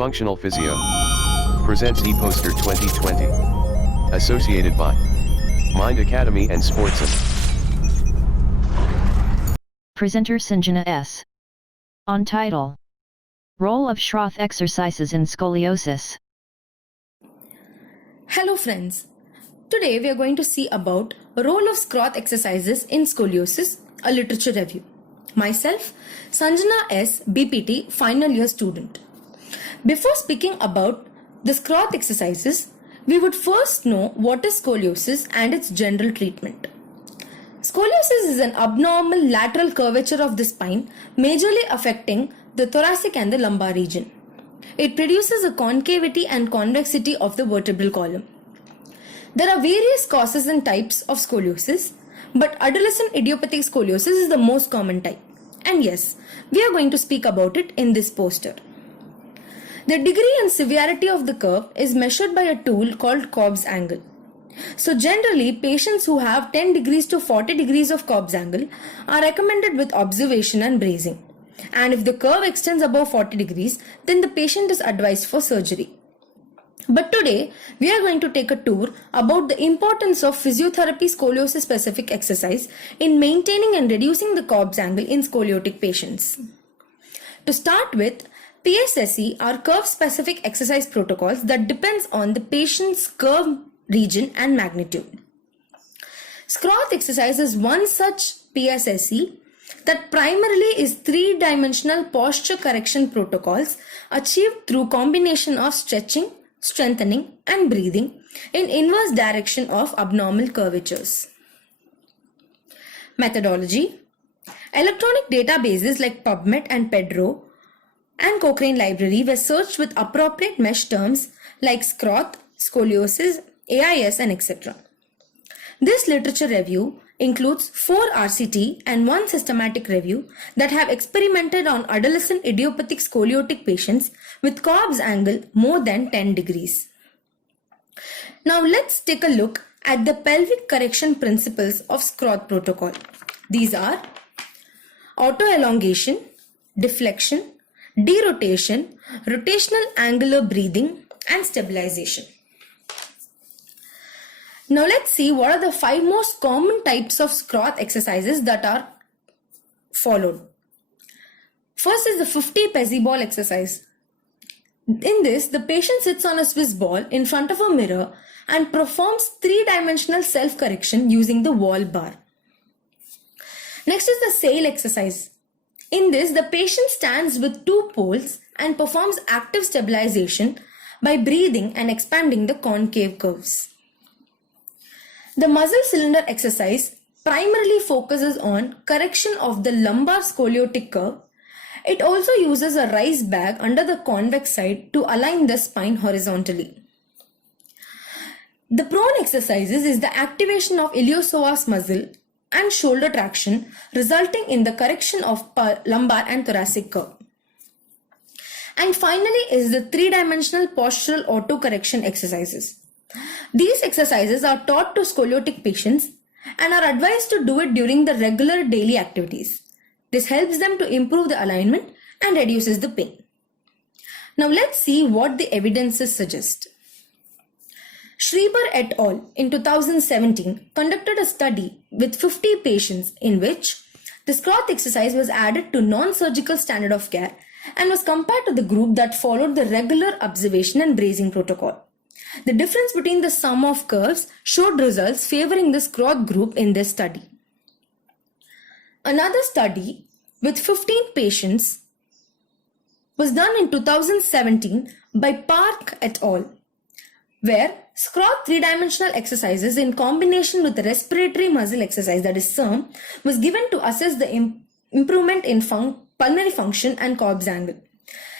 Functional Physio presents ePoster 2020. Associated by Mind Academy and Sportson. Presenter Sanjana S. On title: Role of Schroth Exercises in Scoliosis. Hello friends. Today we are going to see about role of Schroth exercises in scoliosis, a literature review. Myself, Sanjana S, BPT final year student. Before speaking about the Schroth exercises, we would first know what is scoliosis and its general treatment. Scoliosis is an abnormal lateral curvature of the spine, majorly affecting the thoracic and the lumbar region. It produces a concavity and convexity of the vertebral column. There are various causes and types of scoliosis, but adolescent idiopathic scoliosis is the most common type. And yes, we are going to speak about it in this poster. The degree and severity of the curve is measured by a tool called Cobb's angle. So generally, patients who have 10 degrees to 40 degrees of Cobb's angle are recommended with observation and bracing. And if the curve extends above 40 degrees, then the patient is advised for surgery. But today, we are going to take a tour about the importance of physiotherapy scoliosis specific exercise in maintaining and reducing the Cobb's angle in scoliotic patients. To start with, PSSE are curve specific exercise protocols that depends on the patient's curve region and magnitude. Schroth exercise is one such PSSE that primarily is three-dimensional posture correction protocols achieved through combination of stretching, strengthening and breathing in inverse direction of abnormal curvatures. Methodology: electronic databases like PubMed and Pedro and Cochrane Library were searched with appropriate mesh terms like Schroth, scoliosis, AIS and etc. This literature review includes 4 RCT and 1 systematic review that have experimented on adolescent idiopathic scoliotic patients with Cobb's angle more than 10 degrees. Now let's take a look at the pelvic correction principles of Schroth protocol. These are auto-elongation, deflection, derotation, rotational angular breathing and stabilization. Now let's see what are the 5 most common types of Schroth exercises that are followed. First is the 50 Pezzi ball exercise. In this, the patient sits on a Swiss ball in front of a mirror and performs 3-dimensional self-correction using the wall bar. Next is the sail exercise. In this, the patient stands with 2 poles and performs active stabilization by breathing and expanding the concave curves. The muscle cylinder exercise primarily focuses on correction of the lumbar scoliotic curve. It also uses a raised bag under the convex side to align the spine horizontally. The prone exercises is the activation of iliopsoas muscle and shoulder traction, resulting in the correction of lumbar and thoracic curve. And finally is the 3-dimensional postural auto-correction exercises. These exercises are taught to scoliotic patients and are advised to do it during the regular daily activities. This helps them to improve the alignment and reduces the pain. Now let's see what the evidences suggest. Schreiber et al. In 2017 conducted a study with 50 patients in which the Schroth exercise was added to non-surgical standard of care and was compared to the group that followed the regular observation and bracing protocol. The difference between the sum of curves showed results favoring the Schroth group in this study. Another study with 15 patients was done in 2017 by Park et al., where Schroth 3-dimensional exercises in combination with the respiratory muscle exercise, that is SERM, was given to assess the improvement in pulmonary function and Cobb's angle.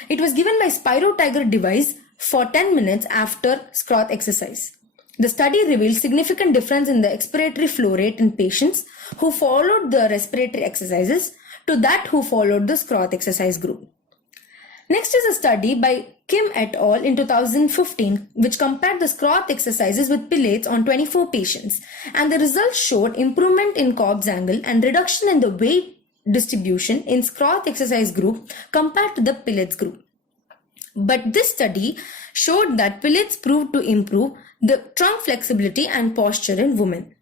It was given by Spiro Tiger device for 10 minutes after Schroth exercise. The study revealed significant difference in the expiratory flow rate in patients who followed the respiratory exercises to that who followed the Schroth exercise group. Next is a study by Kim et al. In 2015, which compared the Schroth exercises with Pilates on 24 patients, and the results showed improvement in Cobb's angle and reduction in the weight distribution in Schroth exercise group compared to the Pilates group. But this study showed that pellets proved to improve the trunk flexibility and posture in women.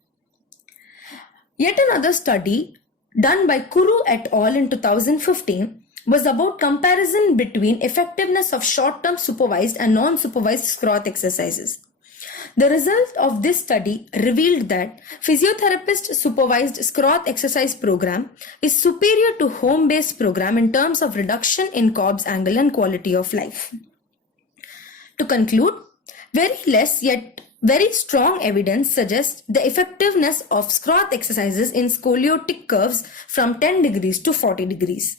Yet another study done by Kuru et al. In 2015 was about comparison between effectiveness of short-term supervised and non-supervised Scroth exercises. The result of this study revealed that physiotherapist supervised Scroth exercise program is superior to home-based program in terms of reduction in Cobb's angle and quality of life. To conclude, very less yet very strong evidence suggests the effectiveness of Scroth exercises in scoliotic curves from 10 degrees to 40 degrees.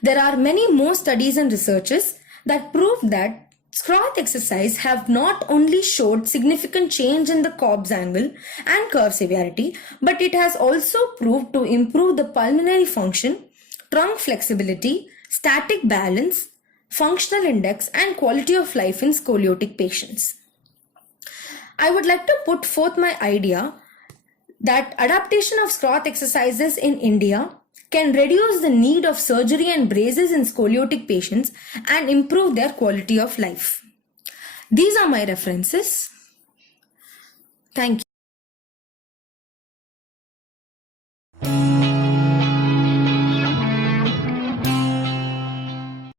There are many more studies and researches that prove that Scroth exercise have not only showed significant change in the Cobb's angle and curve severity, but it has also proved to improve the pulmonary function, trunk flexibility, static balance, functional index, and quality of life in scoliotic patients. I would like to put forth my idea that adaptation of Scroth exercises in India can reduce the need of surgery and braces in scoliotic patients and improve their quality of life. These are my references. Thank you.